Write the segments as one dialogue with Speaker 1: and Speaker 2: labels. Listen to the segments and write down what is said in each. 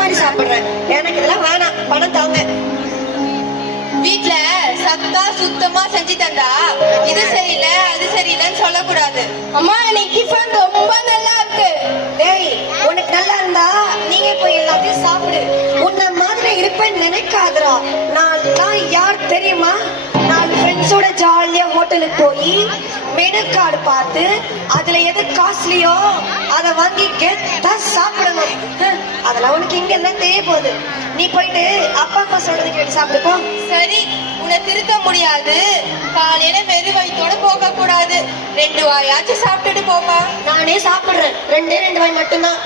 Speaker 1: மாதிரி சாப்பிடுறேன். எனக்கு இதெல்லாம் வேணாம். பணம் தாங்க.
Speaker 2: வீட்ல சத்தா சுத்தமா செஞ்சு தந்தா இது சரியில்லை அது சரியில்லைன்னு சொல்லக்கூடாது.
Speaker 3: அம்மா இன்னைக்கு டிஃபன் ரொம்ப நல்லா இருக்கு.
Speaker 1: டேய் உனக்கு நல்லா இருந்தா நீங்க போய் எல்லாத்தையும் சாப்பிடு. உன்ன மாதிரி இருப்பேன்னு நினைக்காதடா. நான் தான் யார் தெரியுமா? நான் ஃப்ரெண்ட்ஸோட ஜாலியா ஹோட்டலுக்கு போய் மெனு கார்டு பார்த்து அதுல எது காஸ்ட்லியோ அதை வாங்கி கெத்தா உனக்கு இங்க எல்லாம் தெரிய போகுது. நீ போயிட்டு அப்பா அம்மா சொல்றது கேட்டு சாப்பிடு போ
Speaker 2: சரி உன்னை திருத்த முடியாது. காலையில வெறு வயித்தோட போக கூடாது ரெண்டு வாயாச்சும் சாப்பிட்டுட்டு போப்பா
Speaker 1: நானே சாப்பிடுறேன். ரெண்டே ரெண்டு வாய் மட்டும்தான்.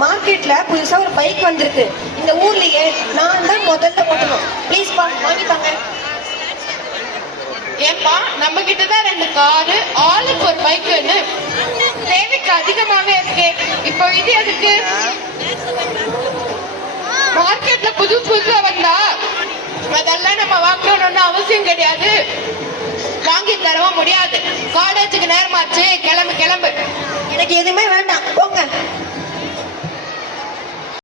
Speaker 1: மார்க்கெட்ல புதுசா ஒரு பைக் வந்திருக்கு. இந்த ஊர்லயே நான் தான் முதல்ல ஓட்டணும் ப்ளீஸ் பா வாங்கி தாங்க.
Speaker 3: ஏப்பா நம்ம கிட்ட தான் ரெண்டு காரு ஆளுக்கு ஒரு பைக்குன்னு தேவைக்கு அதிகமாவே இருக்கு. இப்போ இது எதுக்கு? மார்க்கெட்ல புது புதுசா வந்தா அதெல்லாம் நம்ம வாங்கணும்னு அவசியம் கிடையாது. வாங்கி தரவும் முடியாது. காலேஜுக்கு நேரமாச்சு